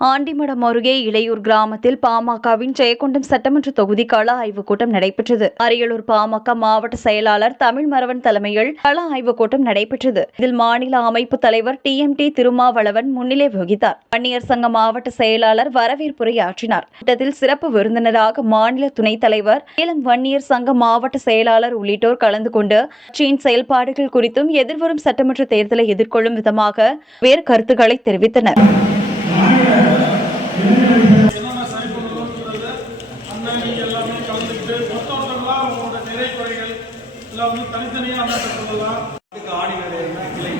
ஆண்டிமடம் அருகே இளையூர் கிராமத்தில் பாமகவின் ஜெயக்கொண்டம் சட்டமன்ற தொகுதி கள ஆய்வுக் கூட்டம் நடைபெற்றது. அரியலூர் பாமக மாவட்ட செயலாளர் தமிழ் மரவன் தலைமையில் கள ஆய்வுக் கூட்டம் நடைபெற்றது. இதில் மாநில அமைப்பு தலைவர் டி. எம். டி. திருமாவளவன் முன்னிலை வகித்தார். வன்னியர் சங்க மாவட்ட செயலாளர் வரவேற்புரையாற்றினார் கூட்டத்தில் சிறப்பு விருந்தினராக மாநில துணைத் தலைவர் சேலம் வன்னியர் சங்க மாவட்ட செயலாளர் உள்ளிட்டோர் கலந்து கொண்டு கட்சியின் செயல்பாடுகள் குறித்தும் எதிர்வரும் சட்டமன்ற தேர்தலை எதிர்கொள்ளும் விதமாக வேறு கருத்துக்களை தெரிவித்தனர். என்னென்ன சரி அந்த நீங்கள் எல்லாமே கலந்துக்கிட்டு உங்களோட நிறை குறைகள் வந்து தனித்தனியாக சொல்லலாம் அதுக்கு ஆணி வேலைன்னா கிளை.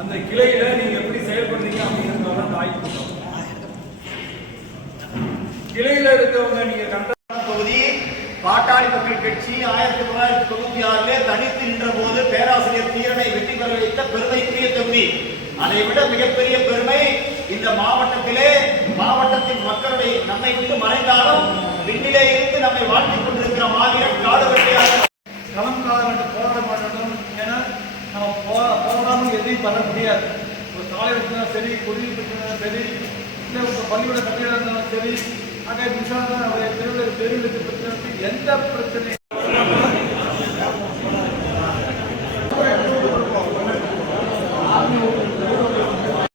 அந்த கிளையில நீங்க எப்படி செயல்படுறீங்க அந்த ஆய்வு பண்ணுறோம் கிளையில இருக்கவங்க நீங்க கண்ட தொகுதி பாட்டாளி மக்கள் கட்சி ஆயிரத்தி தொள்ளாயிரத்தி தொண்ணூத்தி ஆறுல தனித்து நின்ற போது பேராசிரியர் தீரனை வெற்றி பெற வைத்த பெருமைக்குரிய தொகுதி. அதை விட மிகப்பெரிய பெருமை இந்த மா மாவட்டத்தின் மக்களுடைய நம்மை விட்டு மறைந்தாலும் விண்ணிலே இருந்து நம்மை வாழ்த்திக் கொண்டிருக்கிற மாவீரன் காடு வெட்டியாக களம் கால வேண்டும் போராட மாட்டோம் ஏன்னா நம்ம போ போராடாமல் எதையும் பண்ண முடியாது. ஒரு சாலை வச்சுருந்தாலும் சரி குடிநீர் பிரச்சனை சரி இல்லை ஒரு பள்ளிக்கூட கட்டிடம் இருந்தாலும் சரி அங்கே மின்சாரம் அவருடைய தெருவில் தெருவில் பிரச்சனை எந்த பிரச்சனையும்